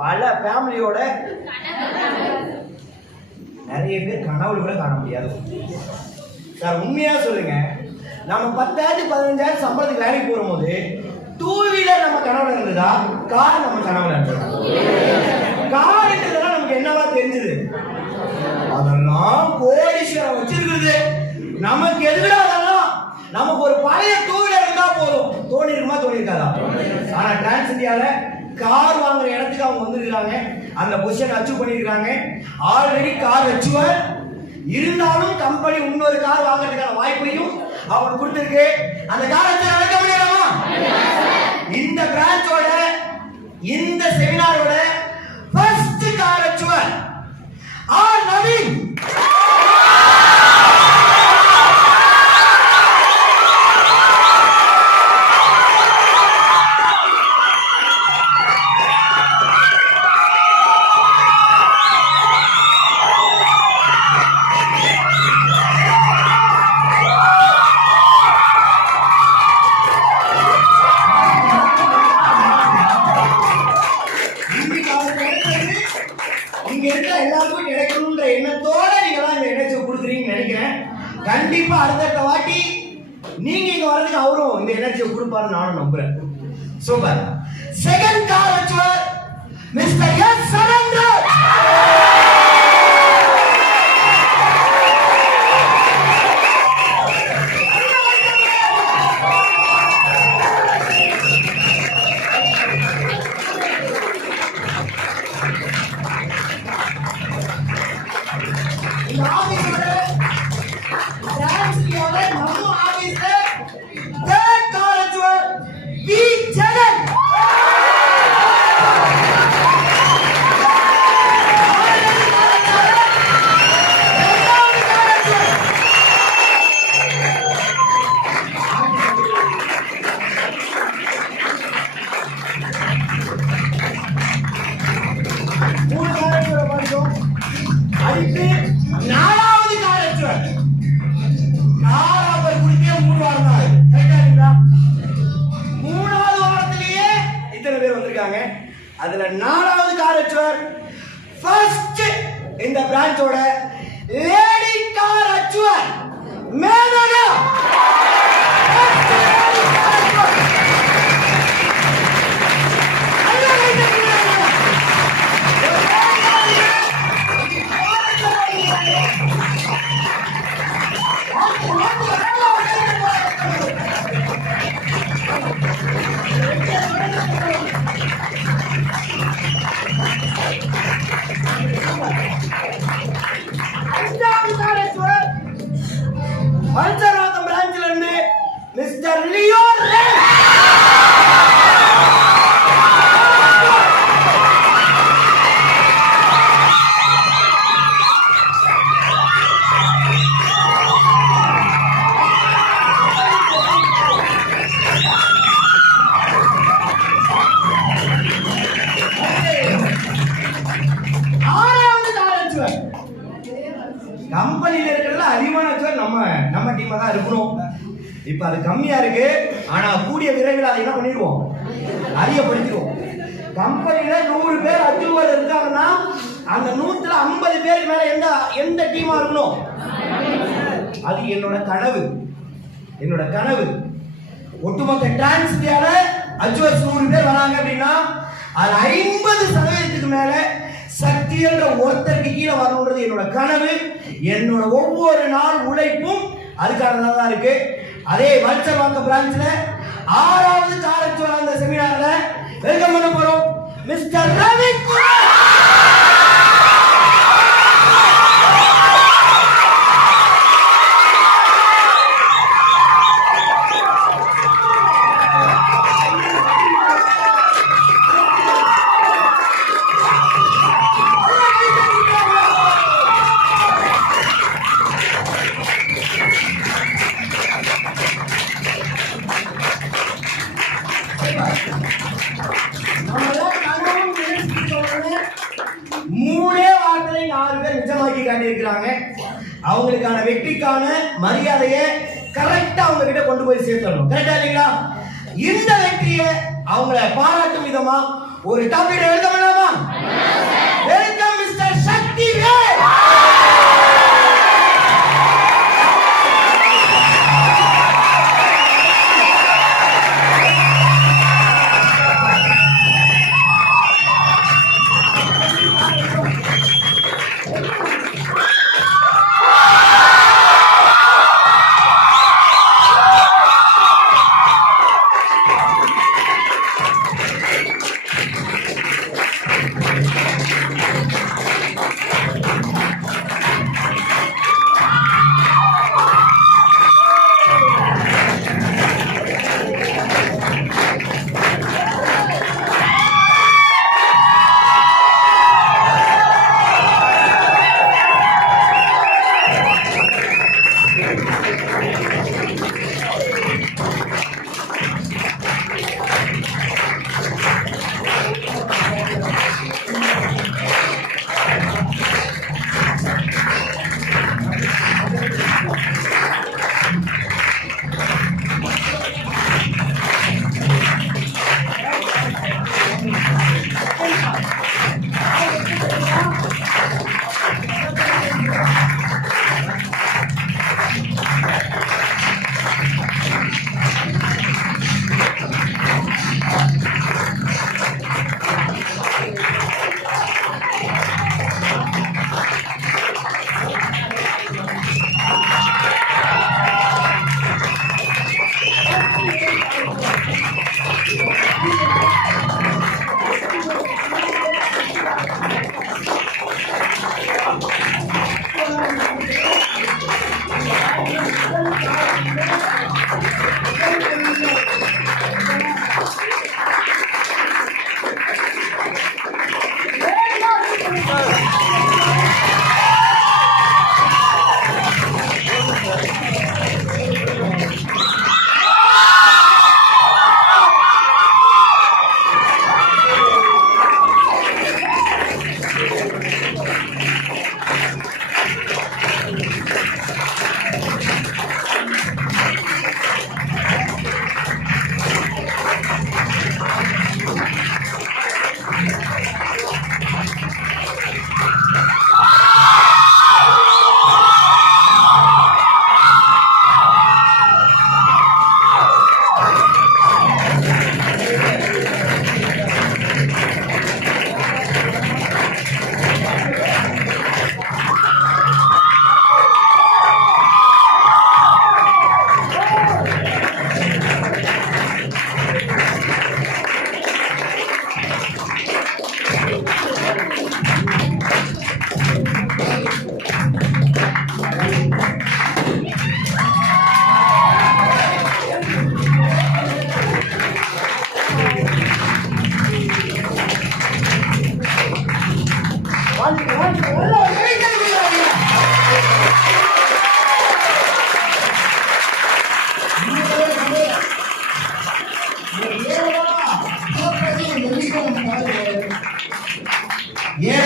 பல ஃபேமிலியோட நிறைய பேர் கனவுல கூட காண முடியாது சார். உண்மையா சொல்லுங்க, நம்ம 10,000 15,000 சம்பளத்துக்கு வேலைக்கு போகும்போது 2 வீலர் நம்ம கனவுல இருந்ததா, கார் நம்ம கனவுல இருந்ததா? கார் இருந்ததுன்னா நமக்கு என்னவா தெரிஞ்சது? அதெல்லாம் கோடீஸ்வரம் வச்சிருக்குது. நமக்கு எதுனா அதெல்லாம் நமக்கு ஒரு பழைய 2 வீலர் இருந்தா போதும். தோணி இருக்குமா, தோணி இருக்காதா? ஆனா டிரான்ஸ் இந்தியால கார் வாங்குற இடத்துக்கு அவங்க வந்துருக்காங்க, அந்த பொசிஷன் அச்சீவ் பண்ணிருக்காங்க. ஆல்ரெடி கார் அச்சீவர் இருந்தாலும் கம்பெனி இன்னொரு கார் வாங்குறதுக்கான வாய்ப்பையும் அவங்க கொடுத்திருக்கு. அந்த காரை நடக்க முடியாமா? இந்த பிரான்ச்சோட இந்த செமினாரோட first car achiever are Naveen. எல்லாருக்கும் கிடைக்கணும்ன்ற எண்ணத்தோட நீங்க தான் இந்த எனர்ஜி கொடுக்குறீங்கன்னு நினைக்கிறேன். கண்டிப்பா அடுத்த வாட்டி நீங்க இங்க வரதுக்கு அவரும் இந்த எனர்ஜியை கொடுப்பாருன்னு நானும் நம்புறேன். Super. Second car achiever mister S Saranraj. அடுத்து 4வது கார் அச்சீவர். 4வது குடிக்கே 3 வாரம் தான் ஆகுது. கரெக்டா? 3வது வாரத்திலேயே இத்தனை பேர் வந்திருக்காங்க. அதுல 4வது கார் அச்சீவர் ஃபர்ஸ்ட் இந்த பிரான்ச்சோட லேடி கார் அச்சீவர் மேனகா. பஞ்சராதம் பிரான்ச்ல இருந்து மிஸ்டர் லியோ ரே. கம்பெனில இருக்கிறதுல அதிகமான நம்ம டீமா தான் இருக்கணும். இப்ப அது கம்மியா இருக்கு, ஆனா கூடிய விரைவில் அதை என்ன பண்ணிடுவோம், அதிகப்படுத்திடுவோம். கம்பெனில 100 பேர் அச்சீவர் இருக்காங்கன்னா அந்த 100ல 50 பேருக்கு மேல எந்த டீமா இருக்கணும்? அது என்னோட கனவு. ஒட்டுமொத்த டிரான்ஸ் இந்தியால அச்சீவர்ஸ் 100 பேர் வராங்க அப்படின்னா அது 50% மேல சக்தி என்ற ஒருத்தருக்கு கீழே வரணுன்றது என்னோட கனவு. என்னோட ஒவ்வொரு நாள் உழைப்பும் அதுக்கானதாக தான் இருக்கு. அதே வல்சர்வாக்கம் பிரான்ச்ல 6வது கார் அச்சீவர் அந்த செமினார்ல வெல்கம் பண்ண போறோம் மிஸ்டர் ரவி. அவங்களுக்கான வெற்றிக்கான மரியாதையை கரெக்டா அவங்க கிட்ட கொண்டு போய் சேர்த்தணும். கரெக்டா இல்லைங்களா? இந்த வெற்றியை அவங்களை பாராட்டும் விதமா ஒரு டாபிக் எழுத வேண்டாமா?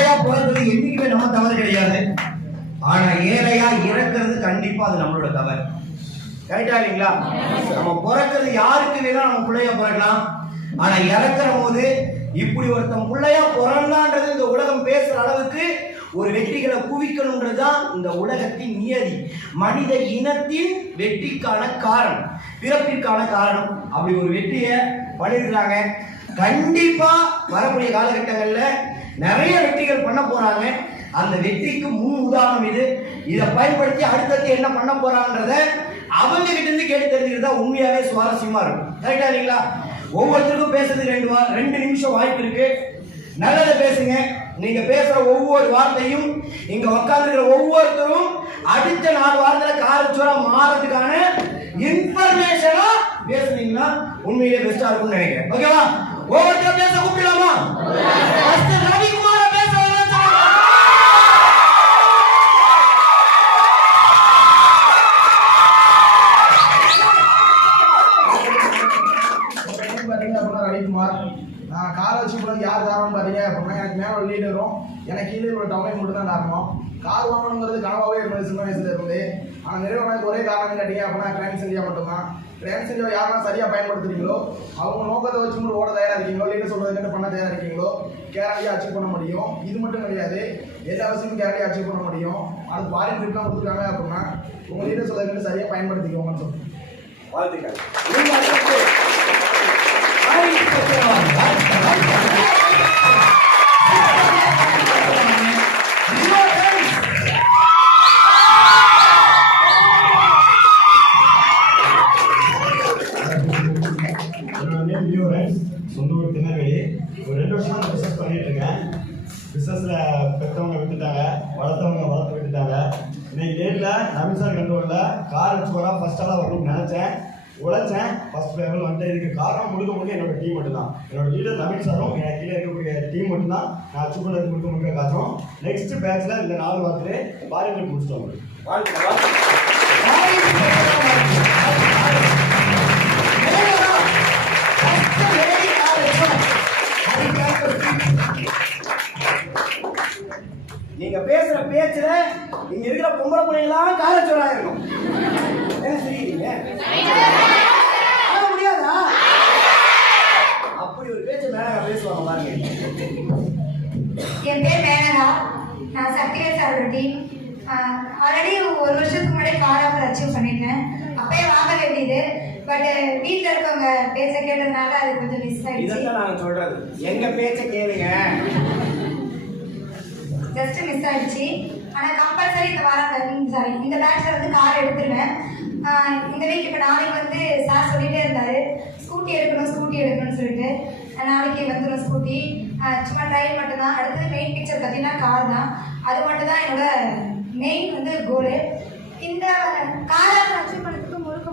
பிள்ளையா பிறந்தது என்னைக்குமே நம்ம தவறு கிடையாது. ஆனா ஏழையா இறக்குறது கண்டிப்பா அது நம்மளோட தவறு. கரெக்டா இல்லைங்களா? நம்ம பிறக்கிறது யாருக்கு வேணா நம்ம பிள்ளையா பிறக்கலாம். ஆனா இறக்குற போது இப்படி ஒருத்தன் பிள்ளையா பிறந்தான்றது இந்த உலகம் பேசுற அளவுக்கு ஒரு வெற்றிகளை குவிக்கணும்ன்றதுதான் இந்த உலகத்தின் நியதி. மனித இனத்தின் வெற்றிக்கான காரணம், பிறப்பிற்கான காரணம். அப்படி ஒரு வெற்றியை பண்ணிருக்காங்க. கண்டிப்பா வரக்கூடிய காலகட்டங்கள்ல நிறைய வெற்றிகள் பண்ண போறாங்க. அந்த வெற்றிக்கு முன் உதாரணம் இது. இதை பயன்படுத்தி அடுத்தது என்ன பண்ண போறாங்கன்றத அவங்க கிட்ட இருந்து கேட்டு தெரிஞ்சுக்கிட்டா உண்மையாவே சுவாரஸ்யமா இருக்கும். கரெக்டா இல்லைங்களா? ஒவ்வொருத்தருக்கும் பேசுறதுக்கு 2 நிமிஷம் வாய்ப்பு இருக்கு. நல்லதை பேசுங்க. நீங்க பேசுற ஒவ்வொரு வார்த்தையும் இங்க உட்கார்ந்துருக்கிற ஒவ்வொருத்தரும் அடுத்த 4 வாரத்துல காரச்சோரா மாறதுக்கான இன்ஃபர்மேஷனா பேசுனீங்கன்னா உண்மையிலே பெஸ்டா இருக்கும்னு நினைக்கிறேன். ஓகேவா? ஒவ்வொருத்தரும் பேச கூப்பிடலாமா? ரவிக்குமார பேச ரவிக்குமார். நான் காரை வச்சு போனது யார் காரணம் பார்த்தீங்க அப்படின்னா, எனக்கு மேலே ஒரு லீட் வரும், எனக்கு கீழே ஒரு டவுனை மட்டும் தான் காரணம். கார் வாங்கணுங்கிறது கனவாகவே இருந்தது சின்ன வயசுல இருந்து. ஆனால் நிறைவேறதுக்கு ஒரே காரணம் கேட்டீங்க அப்படின்னா கிரான்ஸ் இந்தியா மட்டும்தான். கிரான்ஸ் இந்தியா யாரெல்லாம் சரியாக பயன்படுத்துறீங்களோ, அவங்க நோக்கத்தை வச்சு மட்டும் ஓட தயாராக இருக்கீங்களோ, லீடர் சொல்றது பண்ண தயாராக இருக்கீங்களோ, கேரண்டியாக அச்சீவ் பண்ண முடியும். இது மட்டும் கிடையாது, எல்லா விஷயமும் கேரண்டியாக அச்சீவ் பண்ண முடியும். அது ஃபாரின் ட்ரிப்லாம் கொடுத்துருக்காங்க அப்படின்னா உங்கள் லீடர் சொல்றது சரியாக பயன்படுத்திக்கோங்கன்னு சொல்லுங்கள். வாழ்த்துக்கள். சொந்த ஊர் திருநெல்வேலி. ஒரு 2 வருஷமா பிஸ்னஸ் பண்ணிட்டு இருக்கேன். பிஸ்னஸ்ல பெற்றவங்க விட்டுட்டாங்க, வளர்த்தவங்க வளர்த்து விட்டுட்டாங்க. இன்னைக்கு டேட்ல நவீன் சார் கண்ட்ரோல்ல கார் வச்சு ஃபர்ஸ்ட் ஆளாக வரணும்னு நினைச்சேன், உழைச்சேன், ஃபர்ஸ்ட் லெவல் வந்துட்டு. இதுக்கு காரணம் முழுக்க என்னோட டீம் மட்டும் தான். என்னோட லீடர் நவீன் சாரும் எனக்கு கீழே இருக்கக்கூடிய டீம் மட்டும் தான் நான் அச்சீவ் பண்ணது முழுக்க காரணம். நெக்ஸ்ட் பேட்ச்ல இந்த 4 வாரத்திலே பாரியில் முடிச்சிட்டோம். நீங்க பேசுற பேச்சுல இங்க இருக்கிற பொம்பளை பிள்ளைங்களாம் காரச்சோரா இருக்கும். என்ன செய்யறீங்க? முடியாதா? அப்படி ஒரு பேச்சு மேனகா பேசுவாங்க பாருங்க. என் பேர் மேனகா. நான் சக்திவேல் சாரோட டீம். ஆல்ரெடி 1 வருஷத்துக்கு முன்னாடி கார் ஆஃபர் அச்சீவ் பண்ணிட்டேன். அப்பயே வாங்க வேண்டியது, பட் வீட்டில் இருக்கவங்க பேச்ச கேட்டதுனால அது கொஞ்சம் மிஸ் ஆயிடுச்சு. இதான் நான் சொல்றது, எங்க பேச்ச கேளுங்க. ஜஸ்ட் மிஸ் ஆயிடுச்சு. ஆனால் கம்பல்சரி இந்த வாரம் இந்த பேட்ச்ல வந்து கார் எடுத்துருவேன். இந்த வீக் இப்போ நாளைக்கு வந்து சார் சொல்லிட்டே இருந்தாரு ஸ்கூட்டி எடுக்கணும்னு சொல்லிட்டு. நாளைக்கு வந்துடும் ஸ்கூட்டி. சும்மா ட்ரைவ் மட்டும்தான். அடுத்தது மெயின் பிக்சர் பார்த்தீங்கன்னா கார் தான். அது மட்டும் தான் என்னோட மெயின் வந்து கோலு. இந்த காரை அச்சீவ் பண்ணதுக்கு முழுக்க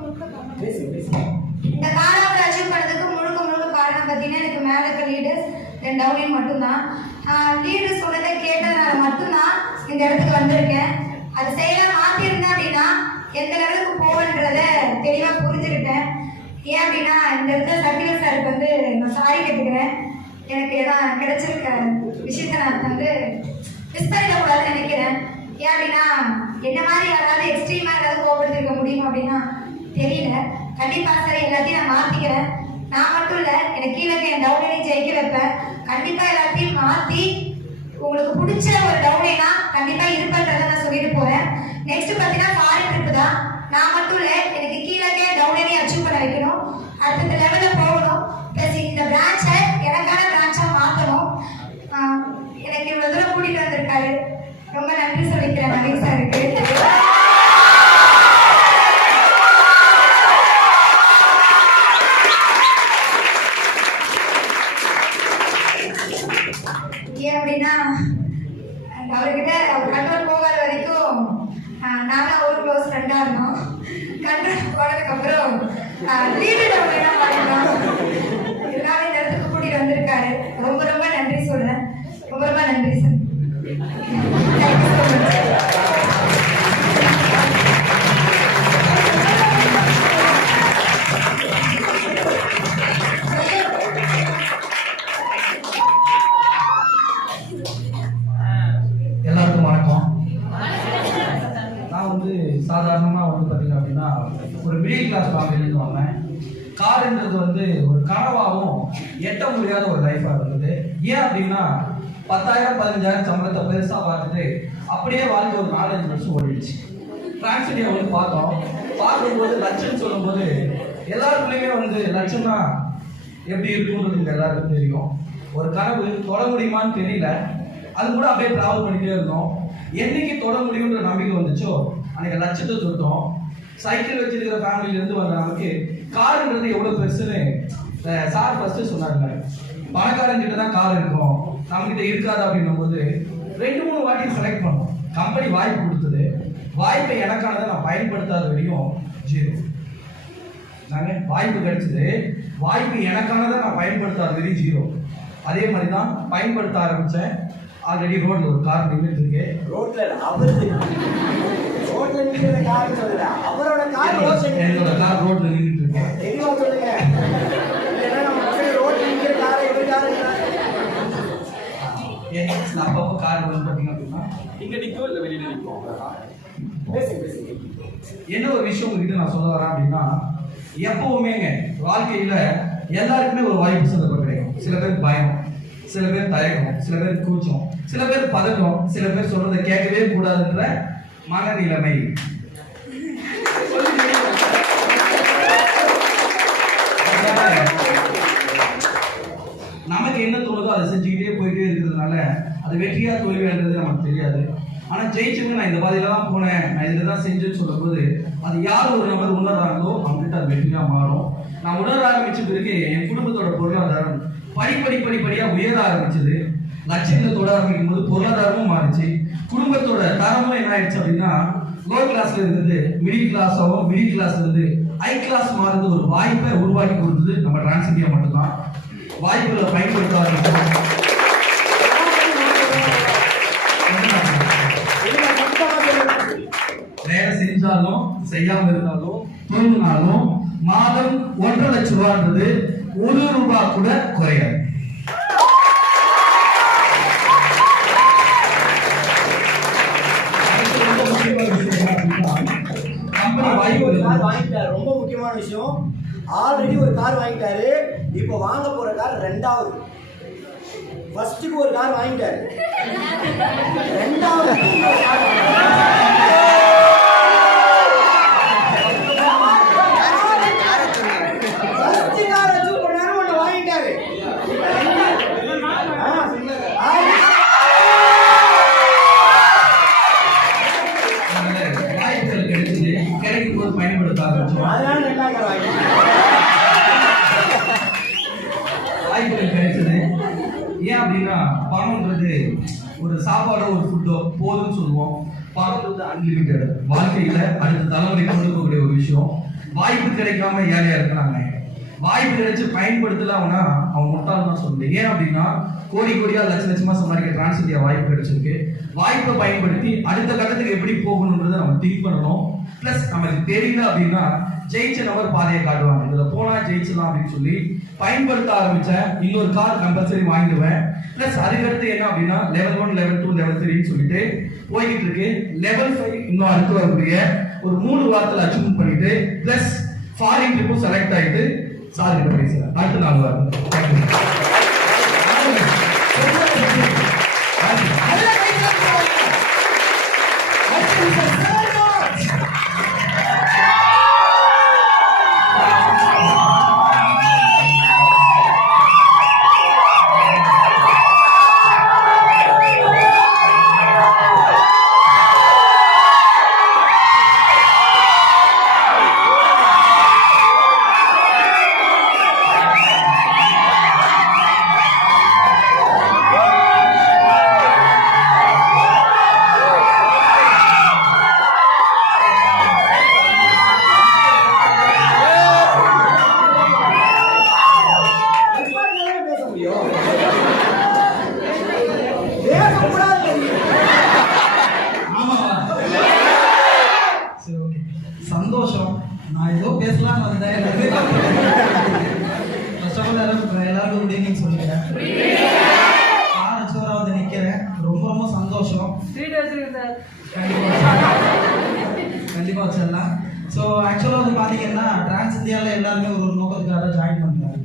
இந்த காரை அச்சீவ் பண்ணதுக்கு முழுக்க காரணம் பார்த்தீங்கன்னா எனக்கு மேலே இருக்க லீடர்ஸ் தென் டவுனின் மட்டும்தான். லீடர்ஸ் சொன்னதை கேட்டதுனால மட்டும்தான் இந்த இடத்துக்கு வந்திருக்கேன். அது செயலாக மாற்றிருந்தேன் அப்படின்னா எந்த லெவலுக்கு போவேன்றத தெளிவாக புரிஞ்சுக்கிட்டேன். ஏன் அப்படின்னா இந்த இடத்துல சக்திவேல் சாருக்கு வந்து நான் சாரி கேட்டுக்கிறேன். எனக்கு எதாவது கிடைச்சிருக்க விஷயத்த நான் வந்து மிஸ் பண்ணிடக்கூடாதுன்னு நினைக்கிறேன். ஏன் அப்படின்னா என்ன மாதிரி யாராவது எக்ஸ்ட்ரீமாக ஏதாவது கோபப்படுத்திருக்க முடியும் அப்படின்னா தெரியல. கண்டிப்பாக சரி எல்லாத்தையும் நான் மாற்றிக்கிறேன். நான் மட்டும் இல்லை, எனக்கு கீழே என் டவுனையும் ஜெயிக்க வைப்பேன். கண்டிப்பாக எல்லாத்தையும் மாற்றி உங்களுக்கு பிடிச்ச ஒரு டவுனைனா கண்டிப்பாக இருப்பன்றதை நான் சொல்லிட்டு போகிறேன். நெக்ஸ்ட் பார்த்தீங்கன்னா ஃபாரின் ட்ரிப்பு தான். நான் மட்டும் இல்லை, எனக்கு கீழே டவுனையும் அச்சீவ் பண்ண வைக்கணும், அடுத்த லெவலில் போகணும். ப்ளஸ் இந்த பிரான்ச்சை எனக்கான பிரான்ச்சாக மாற்றணும். எனக்கு இவ்வளோ தூரம் கூட்டிகிட்டு வந்திருக்காரு, ரொம்ப நன்றி சொல்லிக்கிறேன் நவீன் சாருக்கு. ஏன் அப்படின்னா அவர்கிட்ட அவர் கண்ட்ரோல் போகாத வரைக்கும் நானும் ஒரு க்ளோஸ் ஃப்ரெண்டாக இருந்தோம். கண்ட்ரோல் போனதுக்கப்புறம் லீடர் அவங்க என்ன பண்ணிட்டோம். இதனால இந்த இடத்துக்கு கூட்டிகிட்டு வந்திருக்காரு. ரொம்ப ரொம்ப நன்றி சொல்கிறேன். ரொம்ப ரொம்ப நன்றி சார். Thank you so much. சாதாரணமாக வந்து பார்த்தீங்க அப்படின்னா ஒரு மிடில் கிளாஸ் ஃபேமிலியிலேருந்து வந்தேன். காருன்றது வந்து ஒரு கனவாகவும் எட்ட முடியாத ஒரு லைஃபாக இருந்தது. ஏன் அப்படின்னா 10,000 15,000 சம்பளத்தை பெருசாக பார்த்துட்டு அப்படியே வாழ்க்கை ஒரு 4-5 வருஷம் ஓடிடுச்சு. டிரான்ஸ்ஃபர் வந்து பார்க்கும்போது லட்சம்னு சொல்லும்போது எல்லாருக்குள்ளேயுமே வந்து லட்சம்னா எப்படி இருக்குன்றது எல்லாருக்கும் தெரியும். ஒரு கனவு தொட முடியுமான்னு தெரியல, அது கூட அப்படியே ட்ராவல் பண்ணிட்டே இருந்தோம். என்னைக்கு தொட முடியுன்ற நம்பிக்கை வந்துச்சோ அன்னைக்கு லட்சத்தை தொட்டோம். சைக்கிள் வச்சிருக்கிற ஃபேமிலியிலேருந்து வர நமக்கு காருன்றது எவ்வளோ பெருசுன்னு சார் ஃபர்ஸ்ட்டு சொன்னாங்க. பணக்காரங்கிட்ட தான் கார் இருக்கும், நம்மகிட்ட இருக்காது அப்படின்னும் போது 2-3 வாட்டி செலக்ட் பண்ணோம். கம்பெனி வாய்ப்பு கொடுத்தது, வாய்ப்பை எனக்கானதை நான் பயன்படுத்தாத வரையும் 0. நாங்கள் வாய்ப்பு கிடைச்சது, வாய்ப்பு எனக்கானதை நான் பயன்படுத்தாத வரையும் 0. அதே மாதிரி தான் பயன்படுத்த ஆரம்பித்தேன். ஆல்ரெடி ரோட்ல ஒரு கார் நின்றுட்டு இருக்கு. ரோட்ல நிக்கிற கார் சொல்லல, அவரோட கார் என்னோட கார் ரோட்ல நின்றுட்டு இருக்கு. தெளிவா சொல்லுங்க. இல்லைன்னா நம்ம பக்கத்துல ரோட்ல நிக்கிற காரை எப்படி கார் அப்பப்போ கார் வந்து பார்த்தீங்க அப்படின்னா இங்க நிற்கும் இல்லை வெளியில நிற்கும். என்ன ஒரு விஷயம் உங்ககிட்ட நான் சொல்ல வரேன் அப்படின்னா, எப்பவுமேங்க வாழ்க்கையில எல்லாருக்குமே ஒரு வாய்ப்பு சந்தர்ப்பம் கிடைக்கும். சில பேர் பயம், சில பேர் தயக்கம், சில பேர் கூச்சம், சில பேர் பதட்டம், சில பேர் சொல்றதை கேட்கவே கூடாதுன்ற மனநிலைமை. நமக்கு என்ன தோணுதோ அதை செஞ்சுக்கிட்டே போயிட்டே இருக்கிறதுனால அது வெற்றியா தோல்வியான்றது நமக்கு தெரியாது. ஆனா ஜெயிச்சவங்க நான் இந்த பாதையில தான் போனேன், நான் இதில் தான் செஞ்சேன்னு சொல்லும் போது அது யார் ஒரு நபர் உணர்றாங்களோ அவங்ககிட்ட அது வெற்றியா மாறும். நான் உணர ஆரம்பிச்ச பிறகு என் குடும்பத்தோட பொருளாதாரம் படிப்படியா உயர ஆரம்பிச்சது. லட்சங்களை தொட ஆரம்பிக்கும் போது பொருளாதாரமும் மாறிச்சு. குடும்பத்தோட தரமும் என்ன ஆயிடுச்சு அப்படின்னா, லோ கிளாஸ்ல இருந்து மிடில் கிளாஸாகவும் மிடில் கிளாஸ்ல இருந்து ஹை கிளாஸ் மாறுறது ஒரு வாய்ப்பை உருவாக்கி கொடுத்தது நம்ம டிரான்ஸ்இந்தியா மட்டும்தான். வாய்ப்புகளை பயன்படுத்த ஆரம்பிச்சோம். வேலை செஞ்சாலும் செய்யாம இருந்தாலும் தூங்கினாலும் மாதம் 1.5 லட்சம் ரூபான்றது 1 ரூபாய் கூட குறையாது. வாங்கிட்டாரு. ரொம்ப முக்கியமான விஷயம், ஆல்ரெடி ஒரு கார் வாங்கிட்டாரு, இப்போ வாங்க போற கார் 2வது. ஃபர்ஸ்ட்டுக்கு ஒரு கார் வாங்கிட்டாரு, 2வது பயன்படுத்த ஆரம்பிச்சோம். வாய்ப்புகள் கிடைச்சது. ஏன் அப்படின்னா பணம்ன்றது ஒரு சாப்பாடோ ஒரு ஃபுட்டோ போதும்னு சொல்லுவோம். பணம்ன்றது அன்லிமிட்டட். வாழ்க்கையில அடுத்த தலைமுறை கொண்டு போகக்கூடிய ஒரு விஷயம். வாய்ப்பு கிடைக்காம ஏழையா இருக்கிறாங்க. வாய்ப்பு கிடைச்சு பயன்படுத்தலாம்னா அவன் முட்டாள் தான் சொல்லுவேன். ஏன் அப்படின்னா கோடியா லட்சமா சம்பாதிக்க டிரான்ஸ்இந்தியா வாய்ப்பு கிடைச்சிருக்கு. வாய்ப்பை பயன்படுத்தி அடுத்த கட்டத்துக்கு எப்படி போகணுன்றதை நம்ம திங்க் பண்ணணும். பிளஸ் நமக்கு தெரியல அப்படின்னா ஜெயிச்ச நபர் பாதையை காட்டுவாங்க, இதுல போனா ஜெயிச்சலாம் அப்படின்னு சொல்லி பயன்படுத்த ஆரம்பிச்சேன். இன்னொரு கார் கம்பல்சரி வாங்கிடுவேன். பிளஸ் அதுக்கடுத்து என்ன அப்படின்னா level 1, level 2, level 3 சொல்லிட்டு போய்கிட்டு இருக்கு. level 5 இன்னும் அடுத்து வரக்கூடிய ஒரு 3 வாரத்தில் அச்சீவ் பண்ணிட்டு பிளஸ் ஃபாரின் ட்ரிப்பும் செலக்ட் ஆயிட்டு சார் கிட்ட பேசுறேன். அடுத்த 4 வாரம் சந்தோஷம். நான் ஏதோ பேசலாம்னு வந்தேன். எல்லாருக்கும் குட் ஈவினிங் சொல்லிக்கிறேன். ஆரச்சுவரா வந்து நிற்கிறேன். ரொம்ப சந்தோஷம். கண்டிப்பாக வச்சிடலாம். ஸோ ஆக்சுவலாக வந்து பார்த்தீங்கன்னா டிரான்ஸ் இந்தியாவில் எல்லாருமே ஒரு நோக்கத்துக்காக தான் ஜாயின் பண்ணுறாங்க.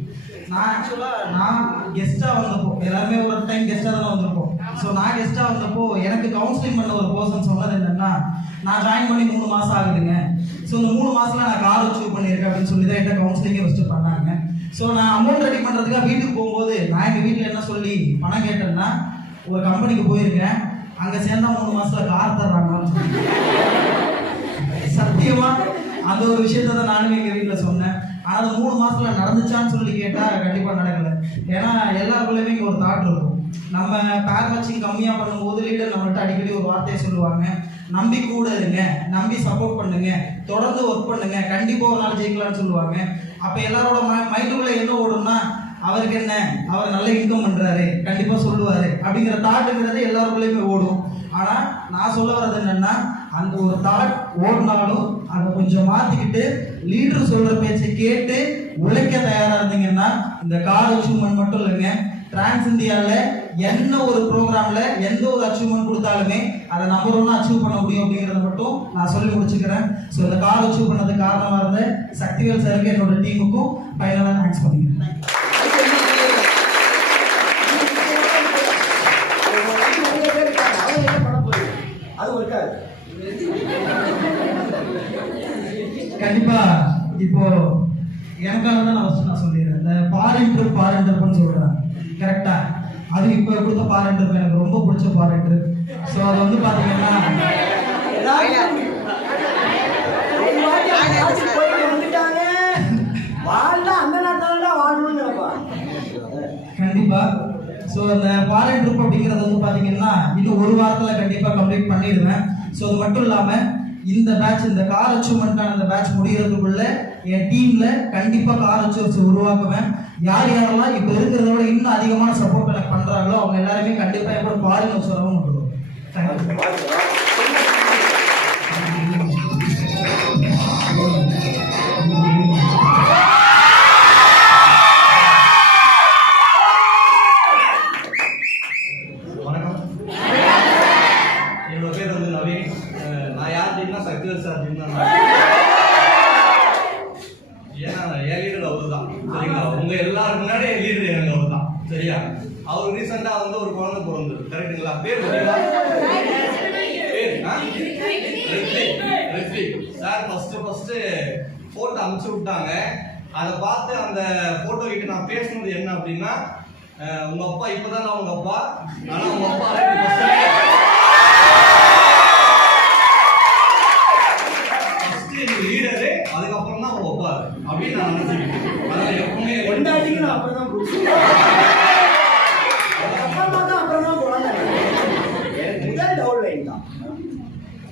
நான் கெஸ்ட்டாக வந்தப்போ எல்லாருமே ஒரு டைம் கெஸ்ட்டாக தானே வந்திருப்போம். ஸோ நான் கெஸ்ட்டாக வந்தப்போ எனக்கு கவுன்சிலிங் பண்ண ஒரு பர்சன் சொன்னது என்னன்னா, நான் ஜாயின் பண்ணி 3 மாதம் ஆகுதுங்க. ஸோ இந்த 3 மாதத்தில் நான் கார் அச்சீவ் பண்ணியிருக்கேன் அப்படின்னு சொல்லி தான் என்கிட்ட கவுன்சிலிங்கே ஃபஸ்ட்டு பண்ணாங்க. ஸோ நான் அமௌண்ட் ரெடி பண்ணுறதுக்காக வீட்டுக்கு போகும்போது நான் எங்கள் வீட்டில் என்ன சொல்லி பணம் கேட்டேன்னா, ஒரு கம்பெனிக்கு போயிருக்கேன், அங்கே சேர்ந்தா 3 மாதத்தில் கார் தர்றாங்கன்னு சொல்லி. சத்தியமாக அந்த ஒரு விஷயத்த தான் நானுமே எங்கள் வீட்டில் சொன்னேன். ஆனால் அது 3 மாதத்தில் நடந்துச்சான்னு சொல்லி கேட்டால் கண்டிப்பாக நடக்கலை. ஏன்னா எல்லாருக்குள்ளேயுமே இங்கே ஒரு தாட் இருக்கும். நம்ம பேர் மேட்சிங் கம்மியாக பண்ணும்போது லீடர் நம்மள்கிட்ட அடிக்கடி ஒரு வார்த்தையை சொல்லுவாங்க, நம்பி கூட இருங்க, நம்பி சப்போர்ட் பண்ணுங்க, தொடர்ந்து ஒர்க் பண்ணுங்க, கண்டிப்பாக ஒரு நாள் ஜெயிக்கலாம்னு சொல்லுவாங்க. அப்போ எல்லாரோட மைண்டுக்குள்ளே என்ன ஓடும்னா, அவருக்கு என்ன, அவர் நல்ல இன்கம் பண்ணுறாரு, கண்டிப்பாக சொல்லுவார் அப்படிங்கிற தாட்டுங்கிறது எல்லாருக்குள்ளேயுமே ஓடும். ஆனால் நான் சொல்ல வர்றது என்னென்னா, அந்த ஒரு தாட் ஓடினாலும் அதை கொஞ்சம் மாற்றிக்கிட்டு லீடர் சொல்கிற பேச்சை கேட்டு உழைக்க தயாராக இருந்தீங்கன்னா இந்த கார் அச்சீவ்மெண்ட் மட்டும் இல்லைங்க, டிரான்ஸ் இந்தியாவில் என்ன ஒரு ப்ரோக்ராமில் எந்த ஒரு அச்சீவ்மெண்ட் கொடுத்தாலுமே அதை நம்பர் 1 அச்சீவ் பண்ண முடியும் அப்படிங்கிறத மட்டும் நான் சொல்லி முடிச்சுக்கிறேன். ஸோ இந்த கார் அச்சீவ் பண்ணதுக்கு காரணமாக இருந்த சக்திவேல் சாருக்கு என்னோட டீமுக்கும் ஃபைனலாக தேங்க்ஸ் பண்ணிக்கிறேன். அது இருக்காது. கண்டிப்பா இப்போ எனக்காக தான் நான் சொல்லிடுறேன். இந்த பாரண்டர்னு சொல்றேன் கரெக்டா, அது இப்போ கொடுத்த பாரண்டர் எனக்கு ரொம்ப பிடிச்ச பாரண்டர். ஸோ அது வந்து பாத்தீங்கன்னா கண்டிப்பா. ஸோ அந்த ஃபாரின் ட்ரிப் அப்படிங்கிறது வந்து பார்த்தீங்கன்னா இன்னும் 1 வாரத்தில் கண்டிப்பாக கம்ப்ளீட் பண்ணிடுவேன். ஸோ அது மட்டும் இல்லாமல் இந்த பேட்ச், இந்த கார் அச்சீவ்மெண்ட்டான இந்த பேட்ச் முடிகிறதுக்குள்ள என் டீமில் கண்டிப்பாக கார் அச்சீவ்ஸ் உருவாக்குவேன். யார் யாரெல்லாம் இப்போ இருக்கிறத விட இன்னும் அதிகமான சப்போர்ட் எனக்கு பண்ணுறாங்களோ அவங்க எல்லாருமே கண்டிப்பாக எப்போ ஃபாரின் அச்சீவராகவும் விட்டுருவோம். தேங்க்யூ. சக்திவேல் சார் ஏன்னா என் லீடர் அவரு தான், சரிங்களா? உங்க எல்லாரும் முன்னாடி என் லீடர் எனக்கு அவரு தான், சரியா? அவர் ரீசெண்டா வந்து ஒரு குழந்தை பிறந்தது, கரெக்டுங்களா? பேர் சார் ஃபர்ஸ்ட் போட்டோ அனுப்பிச்சு விட்டாங்க. அதை பார்த்து அந்த போட்டோ கிட்ட நான் பேசுனது என்ன அப்படின்னா, உங்க அப்பா இப்பதான் உங்க அப்பா, ஆனா உங்க அப்பா லீடரு, அதுக்கப்புறம் தான் அவங்க ஒப்பாரு அப்படின்னு நான் நினைச்சுக்கிட்டேன். அதனால எப்பவுமே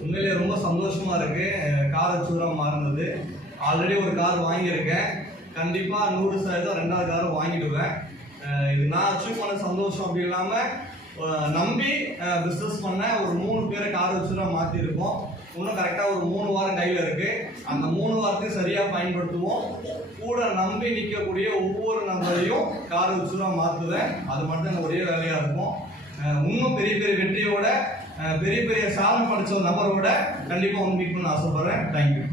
உண்மையிலே ரொம்ப சந்தோஷமா இருக்கு. கார் அச்சீவரா மாறினது. ஆல்ரெடி ஒரு கார் வாங்கியிருக்கேன், கண்டிப்பா 100% 2வது காரும் வாங்கிடுவேன். இது நான் அச்சீவ் பண்ண சந்தோஷம் அப்படி இல்லாம நம்பி பிசினஸ் பண்ண ஒரு 3 பேரை கார் அச்சீவரா மாத்திருக்கோம். இன்னும் கரெக்டாக ஒரு 3 வாரம் கையில் இருக்கு. அந்த 3 வாரத்தையும் சரியாக பயன்படுத்துவோம். கூட நம்பி நிற்கக்கூடிய ஒவ்வொரு நபரையும் கார் அச்சீவராக மாற்றுவேன். அது மட்டும் எனக்கு ஒரே வேலையாக இருக்கும். இன்னும் பெரிய பெரிய வெற்றியோட பெரிய பெரிய சாதனை படித்த ஒரு நபரோட கண்டிப்பாக மீட் பண்ண ஆசைப்படுறேன். தேங்க்யூ.